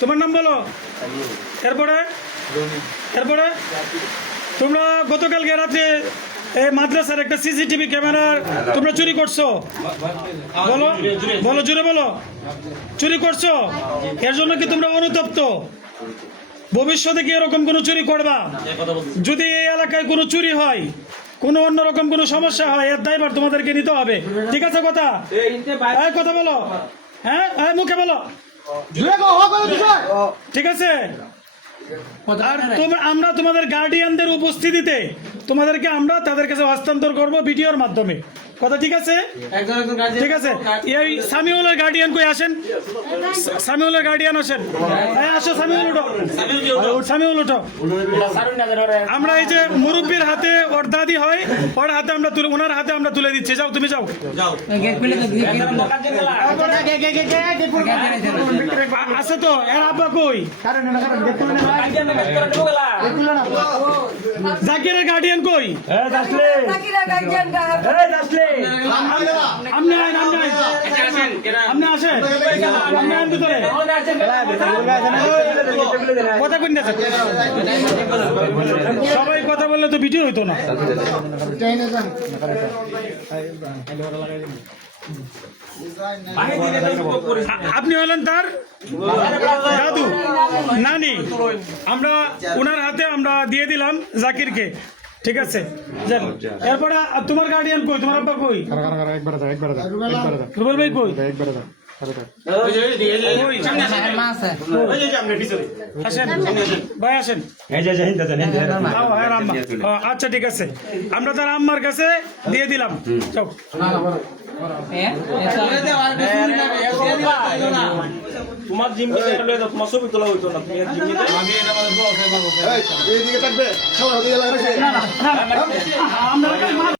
তোমার নাম বলো। এরপরে এরপরে তোমরা গতকালকে রাতে এই মাদ্রাসার একটা সিসিটিভি ক্যামেরার তোমরা চুরি করছো, বলো বলো, জুড়ে বলো, চুরি করছো। এর জন্য কি তোমরা অনুতপ্ত? ভবিষ্যতে কি এরকম কোনো চুরি করবা? যদি এই এলাকায় কোনো চুরি হয়, কোনো অন্যরকম কোনো সমস্যা হয়, এর দায়ভার তোমাদেরকে নিতে হবে। ঠিক আছে? কথা কথা বলো, হ্যাঁ মুখে বলো, ঠিক আছে? আর আমরা তোমাদের গার্ডিয়ানদের উপস্থিতিতে তোমাদেরকে আমরা তাদের কাছে হস্তান্তর করব ভিডিওর মাধ্যমে। কথা ঠিক আছে? ঠিক আছে। এই সামিউলের গার্ডিয়ান কই আসেন, সামিউলের গার্ডিয়ান আসেন, আসো সামিউল উঠো, সামিউল উঠো। আমরা এই যে মুরব্বীর হাতে ওর দাদি হয়, ওর হাতে আমরা তুলে, ওনার হাতে আমরা তুলে দিচ্ছি। যাও, তুমি যাও। আছে তো এর আব্বা কই? জাকিরের গার্ডিয়ান কই? আপনি আসেন, ভিতরে কথা কই না, সবাই কথা বললে তো ভিডিও হইতো না। আপনি হলেন তার দাদু, নানি। আমরা ওনার হাতে আমরা দিয়ে দিলাম জাকিরকে। ঠিক আছে? এরপরে তোমার গার্ডিয়ান কই? তোমার আব্বা কই? রুবেল ভাই কই? ভাই আসেন। আচ্ছা ঠিক আছে, আমরা তার আম্মার কাছে দিয়ে দিলাম। তোমার জিম্মি তোমার ছবি তোলা হইতো না, তুমি